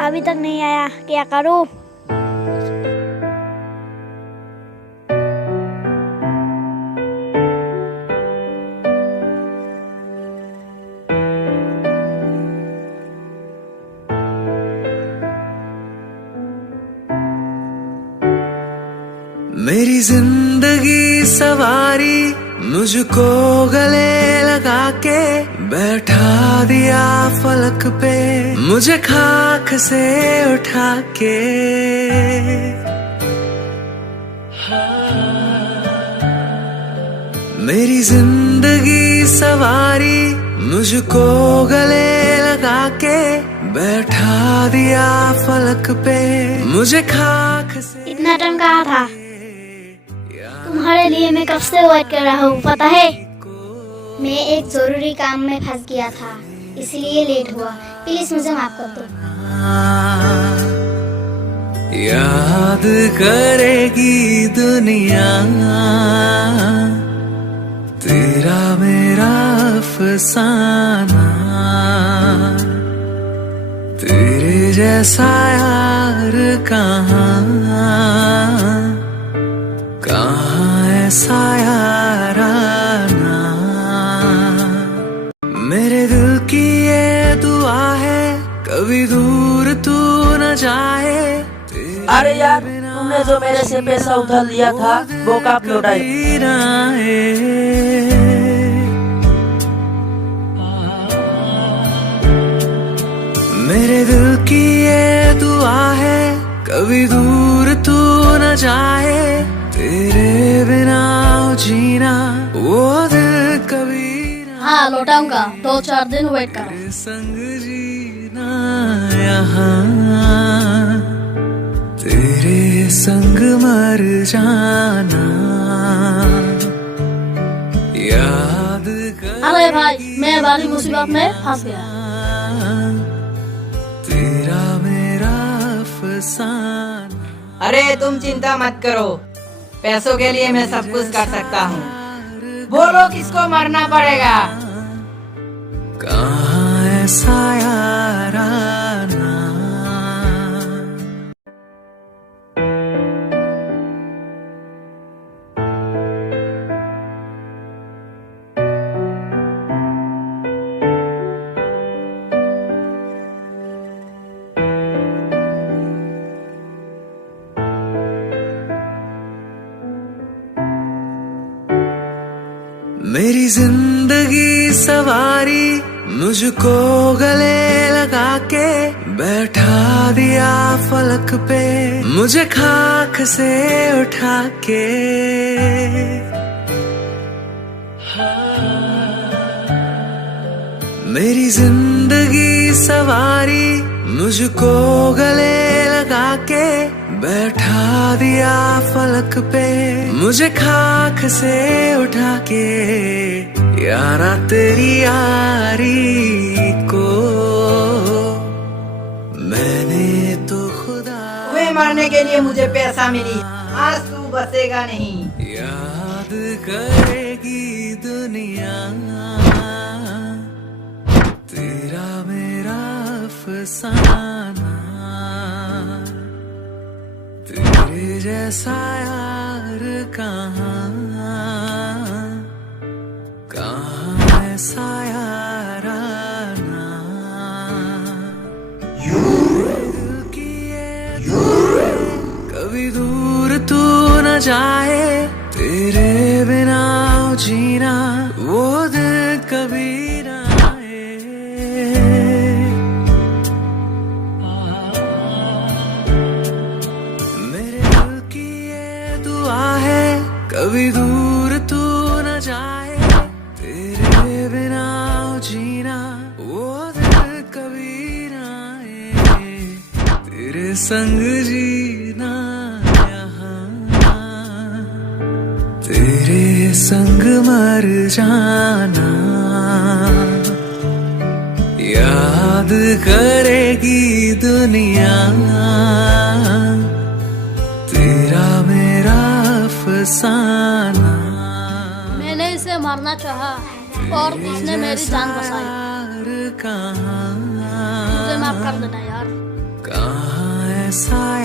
अभी तक नहीं आया, क्या करूं? मेरी जिंदगी सवारी मुझको गले लगा के बैठा दिया फलक पे, मुझे खाक से उठा के। मेरी जिंदगी सवारी मुझको गले लगा के बैठा दिया फलक पे, मुझे खाक से। इतना टाइम कहाँ था? तुम्हारे लिए मैं कब से वेट कर रहा हूँ, पता है? मैं एक जरूरी काम में फंस गया था, इसलिए लेट हुआ। प्लीज मुझे माफ कर दो। याद करेगी दुनिया तेरा मेरा अफसाना, तेरे जैसा यार कहाँ ऐसा याराना। मेरे दिल की ये दुआ है कभी दूर तू न जाए। अरे यार, तुमने जो मेरे से पैसा उधार लिया था वो कब लौटाएगा? मेरे दिल की ये दुआ है कभी दूर तू न जाए, तेरे बिना जीना वो दिल कभी ना। हाँ लौटाऊंगा, 2-4 दिन वेट करो। संग जीना यहाँ तेरे संग मर जाना, याद कर। अरे भाई, मैं बड़ी मुसीबत में फंस गया। तेरा मेरा अफसाना। अरे तुम चिंता मत करो, पैसों के लिए मैं सब कुछ कर सकता हूँ। बोलो किसको मरना पड़ेगा? कहाँ ऐसा याराना। मेरी जिंदगी सवारी मुझको गले लगा के बैठा दिया फलक पे, मुझे खाक से उठा के। मेरी जिंदगी सवारी मुझको गले लगा के बैठा दिया फलक पे, मुझे खाक से उठा के। यारा तेरी यारी को मैंने तो खुदा। तुम्हें मरने के लिए मुझे पैसा मिली, आज तू बचेगा नहीं। याद करेगी दुनिया तेरा मेरा अफसाना, तेरे जैसा यार कहाँ ऐसा याराना। दिल की ये दुआ कभी दूर तू न जाए, तेरे बिना जीना वो दिल कभी ना आए। मेरे दिल की ये दुआ है कभी दूर तू न जाए, तेरे बिना जीना वो दिल कभी ना आए। तेरे संग जीना यहाँ तेरे संग मर जाना, याद करेगी दुनिया तेरा मेरा अफसाना। मैंने इसे मारना चाहा और उसने मेरी जान बचाई। कहाँ मुझे माफ कर देना यार। साया